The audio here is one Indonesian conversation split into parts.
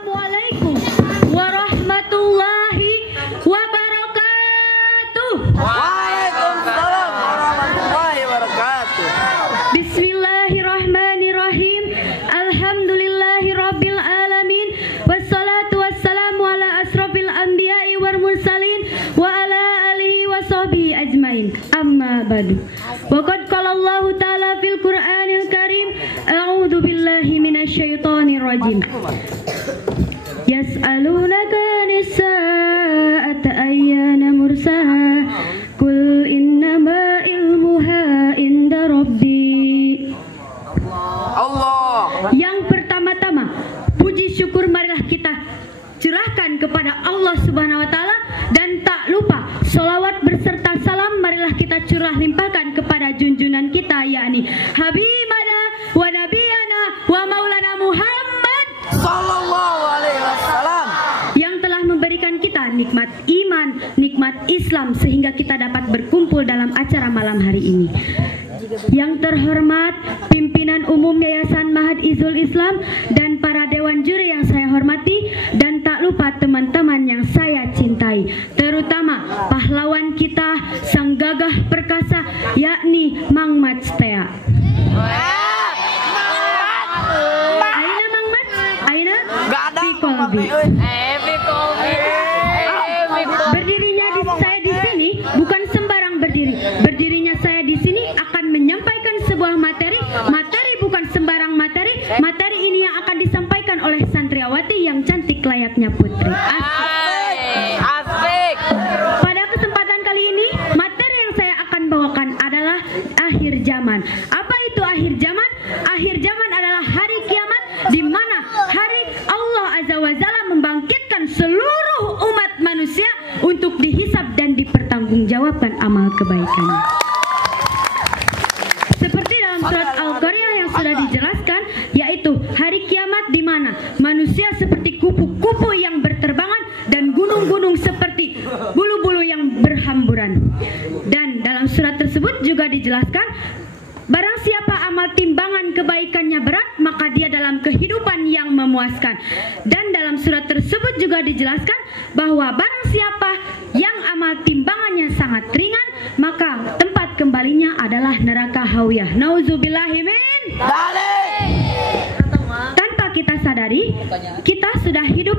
Assalamualaikum warahmatullahi wabarakatuh. Waalaikumsalam warahmatullahi wabarakatuh. Bismillahirrahmanirrahim. Alhamdulillahirabbil alamin. Wassalatu wassalamu ala asrofil anbiya'i wal mursalin wa ala alihi wa sahbihi ajmain. Amma ba'du. Wa qad qala Allah ta'ala fil Qur'anil Karim, a'udzu billahi minasyaitonir rajim. Yas'alunaka 'anis sa'ati ayyana mursaha qul innama ilmuha inda rabbi. Allah. Yang pertama-tama, puji syukur marilah kita curahkan kepada Allah Subhanahu wa taala, dan tak lupa sholawat berserta salam marilah kita curah limpahkan kepada junjungan kita, yakni Habibana wa Nabiyana wa Maulana Muhammad Sallallahu alaihi wasallam, yang telah memberikan kita nikmat iman, nikmat Islam, sehingga kita dapat berkumpul dalam acara malam hari ini. Yang terhormat pimpinan umum Yayasan Mahadizul Islam dan para dewan juri yang saya hormati, dan tak lupa teman-teman yang saya cintai, terutama pahlawan kita, sang gagah perkasa, yakni Mang Mat Stea. Aina Mang Mat? Aina? Gak ada. Fi qalbi. Berdirinya saya di sini bukan sembarang berdiri. Berdirinya saya di sini akan menyampaikan sebuah materi. Materi bukan sembarang materi. Materi ini yang akan disampaikan oleh santriawati yang cantik layaknya putri. Asik. Pada kesempatan kali ini, materi yang saya akan bawakan adalah akhir zaman. Apa itu akhir zaman? Akhir zaman adalah hari kiamat, di mana hari Allah Azza wa Jalla membangkitkan seluruh umat manusia untuk dihisab dan dipertanggungjawabkan amal kebaikannya. Seperti dalam surat Al-Qaryah yang sudah dijelaskan, yaitu hari kiamat di mana manusia seperti kupu-kupu yang berterbangan dan gunung-gunung seperti bulu-bulu yang berhamburan. Dan dalam surat tersebut juga dijelaskan, barang siapa amal timbangan kebaikannya berat, maka dia dalam kehidupan yang memuaskan. Dan dalam surat tersebut juga dijelaskan bahwa barang siapa yang amal timbangannya sangat ringan, maka tempat kembalinya adalah neraka hawiyah. Nauzubillahi min. Tanpa kita sadari, kita sudah hidup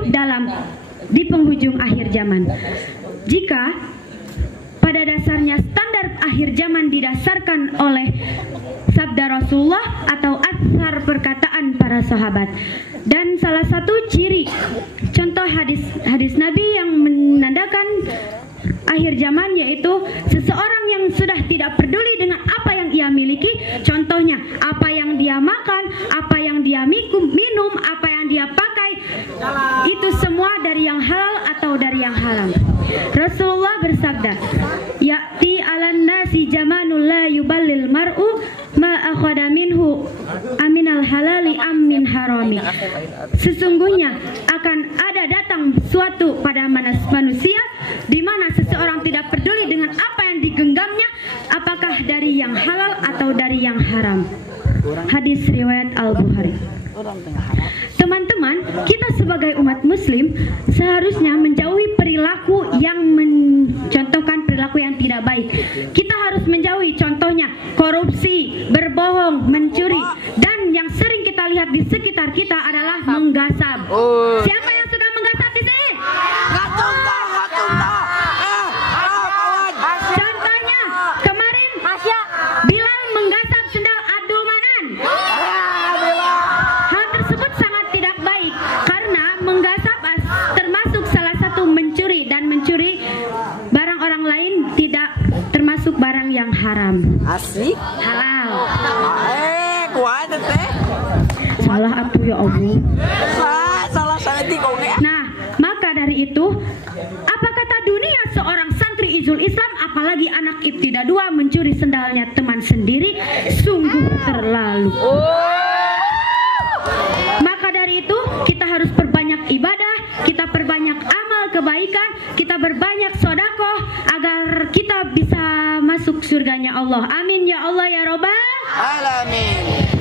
di penghujung akhir zaman. Jika pada dasarnya standar akhir zaman didasarkan oleh sabda Rasulullah atau athar perkataan para sahabat, dan salah satu ciri contoh hadis Nabi yang menandakan akhir zaman yaitu seseorang yang sudah tidak peduli dengan apa yang ia miliki. Contohnya, apa yang dia makan, apa yang dia minum, apa yang dia pakai, itu semua dari yang halal atau dari yang haram. Rasulullah bersabda, ya'ti 'alan nasi jamanul la yuballil mar'u ma akhadha minhu aminal halali am min harami. Sesungguhnya akan ada datang suatu pada manusia di mana seseorang tidak peduli dengan apa yang digenggamnya, apakah dari yang halal atau dari yang haram. Hadis riwayat Al-Bukhari. Teman-teman, kita sebagai umat muslim seharusnya menjauhi perilaku yang mencontohkan perilaku yang tidak baik. Kita harus menjauhi contohnya korupsi, berbohong, mencuri, dan yang sering kita lihat di sekitar kita adalah menggasap. Siapa yang suka menggasap di sini? Contohnya kemarin Bilal menggasap sendal Abdul Manan. Hal tersebut sangat tidak baik karena menggasap termasuk salah satu mencuri, dan mencuri barang orang lain tidak termasuk barang yang haram. Asik. Halal. Kuat teh. Salah aku ya Allah. Salah sangat kau ya. Nah, maka dari itu, apa kata dunia seorang santri Izul Islam, apalagi anak Ibtida 2 mencuri sendalnya teman sendiri, sungguh terlalu. Maka dari itu, kita harus perbanyak ibadah, kita perbanyak amal kebaikan, kita berbanyak sedekah agar kita bisa masuk surganya Allah. Amin ya Allah ya Rabbal Alamin.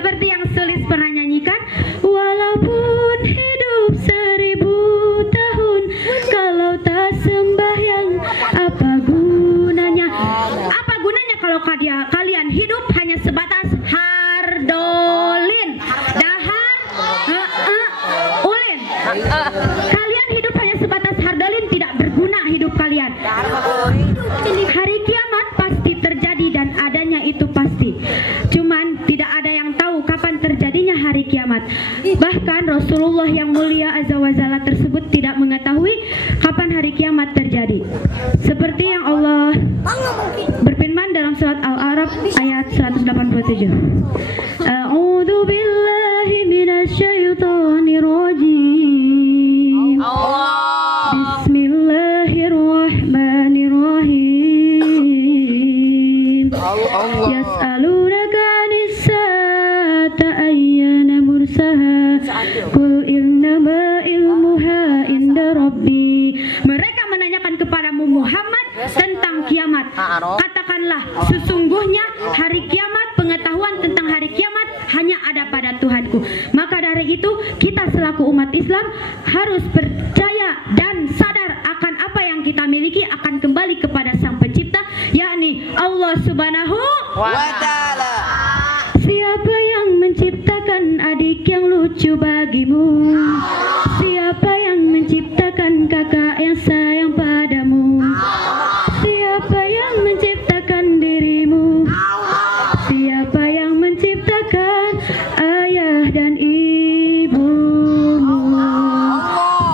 Seperti yang Sulis pernah nyanyikan, walaupun hidup 1000 tahun, kalau tak sembahyang apa gunanya? Apa gunanya kalau kalian hidup hanya sebatas hardolin, dahar, ulin? Kalian hidup hanya sebatas hardolin, tidak berguna hidup kalian. Hari kiamat pasti terjadi dan adanya itu pasti. Cuman tidak ada yang tahu kapan terjadinya hari kiamat. Bahkan Rasulullah yang mulia azza wa jalla tersebut tidak mengetahui kapan hari kiamat terjadi. Seperti yang Allah berfirman dalam surat Al-A'raf ayat 187. A'udzu billahi minasyaitonir rajim. Bismillahirrahmanirrahim. Yas'alunaka 'anis saati ayyana mursaha qul innama ilmuha inda rabbi. Mereka menanyakan kepadamu Muhammad tentang kiamat. Katakanlah, sesungguhnya hari kiamat, pengetahuan tentang hari kiamat hanya ada pada Tuhanku. Maka dari itu kita selaku umat Islam harus percaya dan sadar akan apa yang kita miliki akan kembali kepada Sang Pencipta, yakni Allah Subhanahu wa ta'ala. Siapa yang menciptakan adik yang lucu bagimu? Siapa yang menciptakan kakak yang sayang padamu? Siapa yang menciptakan dirimu? Siapa yang menciptakan ayah dan ibumu?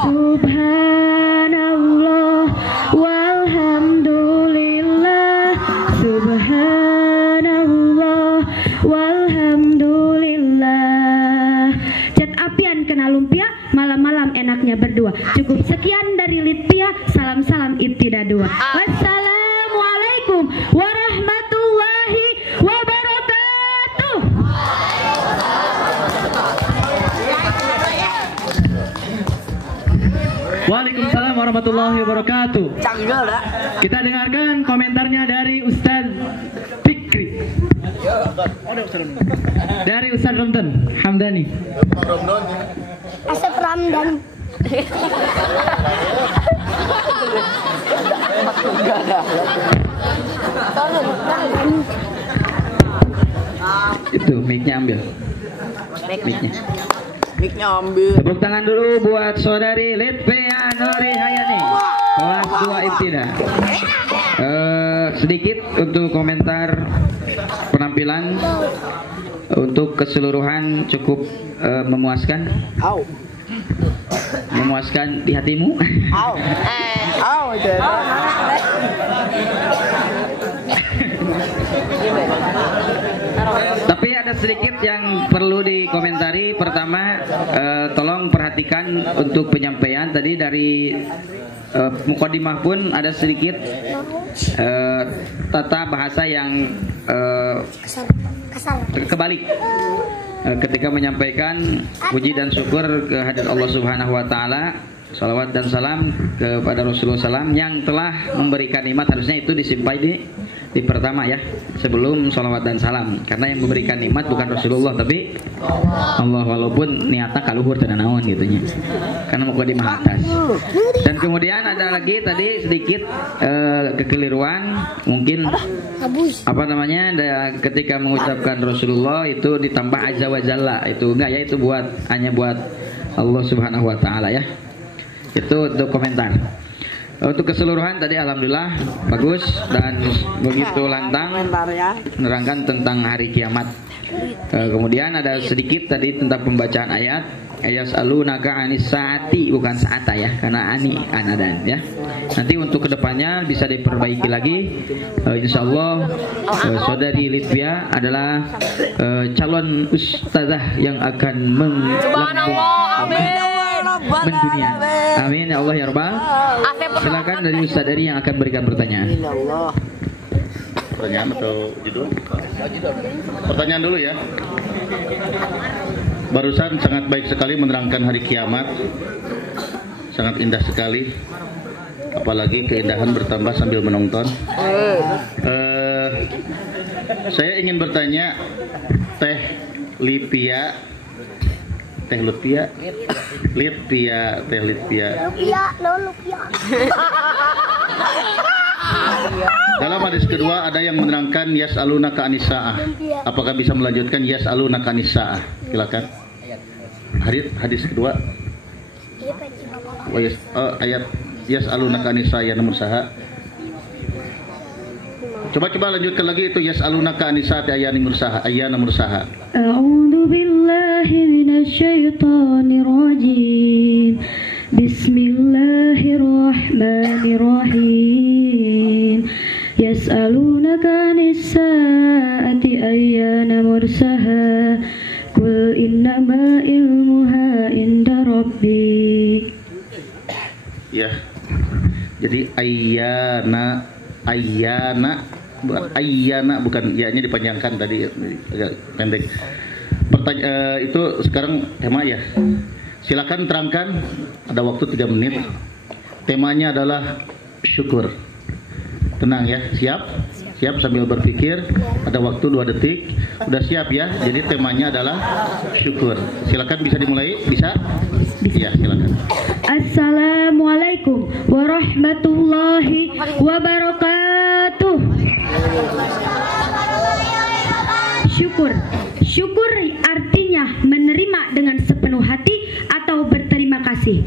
Subhanallah walhamdulillah. Subhanallah walhamdulillah. Cat apian kena lumpia, malam-malam enaknya berdua. Cukup sekian dari Litpia. Salam-salam ibtidah dua. Wassalamualaikum warahmatullahi wabarakatuh. Waalaikumsalam warahmatullahi wabarakatuh. Canggel dah. Kita dengarkan komentarnya dari Ustaz Fikri. Dari Ustaz Ramdan Hamdani. Asep Ramdan. Itu mic-nya ambil. Mic-nya. Mic-nya ambil. Tepuk tangan dulu buat saudari Litpia Nuri Hayani, kelas 2 ibtidah. Sedikit untuk komentar penampilan, untuk keseluruhan cukup memuaskan. Au. Memuaskan di hatimu. Au. Au itu. Tapi ada sedikit yang perlu dikomentari. Pertama, tolong perhatikan untuk penyampaian tadi dari mukadimah pun ada sedikit tata bahasa yang kebalik. Ketika menyampaikan puji dan syukur kehadirat Allah Subhanahu wa taala, salawat dan salam kepada Rasulullah SAW yang telah memberikan nikmat, harusnya itu disimpai di pertama ya, sebelum salawat dan salam, karena yang memberikan nikmat bukan Rasulullah tapi Allah, walaupun niatnya kaluhur dan naon gitunya, karena mau di atas. Dan kemudian ada lagi tadi sedikit kekeliruan, mungkin apa namanya, ketika mengucapkan Rasulullah itu ditambah azza wa jalla, itu enggak ya, itu hanya buat Allah Subhanahu wa taala ya. Itu untuk komentar. Untuk keseluruhan tadi alhamdulillah bagus dan begitu lantang menerangkan tentang hari kiamat. Kemudian ada sedikit tadi tentang pembacaan ayat. Yas'alunaka 'anis saati, bukan saata ya, karena anadan ya. Nanti untuk kedepannya bisa diperbaiki lagi. Insyaallah saudari Litpia adalah calon ustazah yang akan mendunia. Amin ya Allah ya Rabbal. Silakan dari ustazah yang akan berikan pertanyaan. Pertanyaan atau judul? Pertanyaan dulu ya. Barusan sangat baik sekali menerangkan hari kiamat. Sangat indah sekali. Apalagi keindahan bertambah sambil menonton. Saya ingin bertanya, Teh Lipia, Teh Lutfia, Litpia, Teh Litpia. Dalam hadis kedua ada yang menerangkan yas'alunaka anisa'ah. Apakah bisa melanjutkan yas'alunaka anisa'ah? Silakan. Hadis kedua. Ayat yas'alunaka anisa'ah nomor saha. Coba lanjutkan lagi itu yas'alunaka anisa'ah ayat nomor saha. A'udzu billahi minasyaitonir rajim. Bismillahirrahmanirrahim. Yas'alunaka anis-sa'ati ayyana mursaha. Qul innama ilmuha inda rabbi. Ya. Jadi ayyana bukan ya-nya dipanjangkan tadi agak pendek. Itu sekarang tema ya. Silakan terangkan, ada waktu 3 menit. Temanya adalah syukur. Tenang ya, siap sambil berpikir. Ada waktu 2 detik. Udah siap ya? Jadi temanya adalah syukur. Silakan, bisa dimulai? Bisa? Iya, silakan. Assalamualaikum warahmatullahi wabarakatuh. Syukur artinya menerima dengan sepenuh hati atau berterima kasih.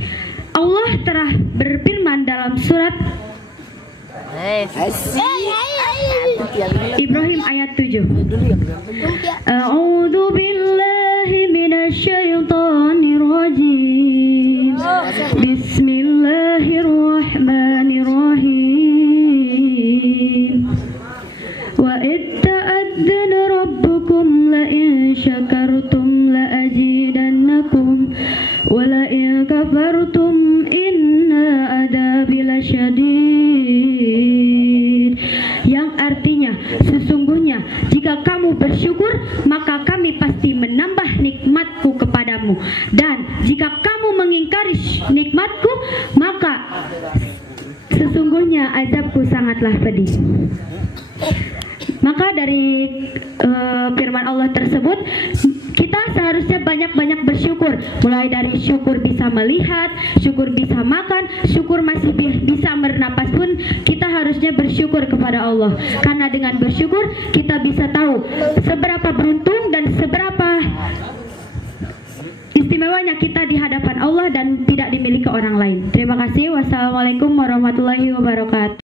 Allah telah berfirman dalam surat Ibrahim ayat 7. A'udzu billahi minasyaitonir rajim. Bismillahirrahmanirrahim. Wa itta'adzana rabbukum la in syakartum la azidannakum wa la in kafartum inna adzabi lasyadid. Yang artinya sesungguhnya jika kamu bersyukur maka kami pasti menambah nikmatku kepadamu, dan jika kamu mengingkari nikmatku maka sesungguhnya azabku sangatlah pedih. Maka dari firman Allah tersebut kita seharusnya banyak-banyak bersyukur. Mulai dari syukur bisa melihat, syukur bisa makan, syukur masih bisa bernapas pun kita harusnya bersyukur kepada Allah. Karena dengan bersyukur kita bisa tahu seberapa beruntung dan seberapa istimewanya kita di hadapan Allah dan tidak dimiliki orang lain. Terima kasih. Wassalamualaikum warahmatullahi wabarakatuh.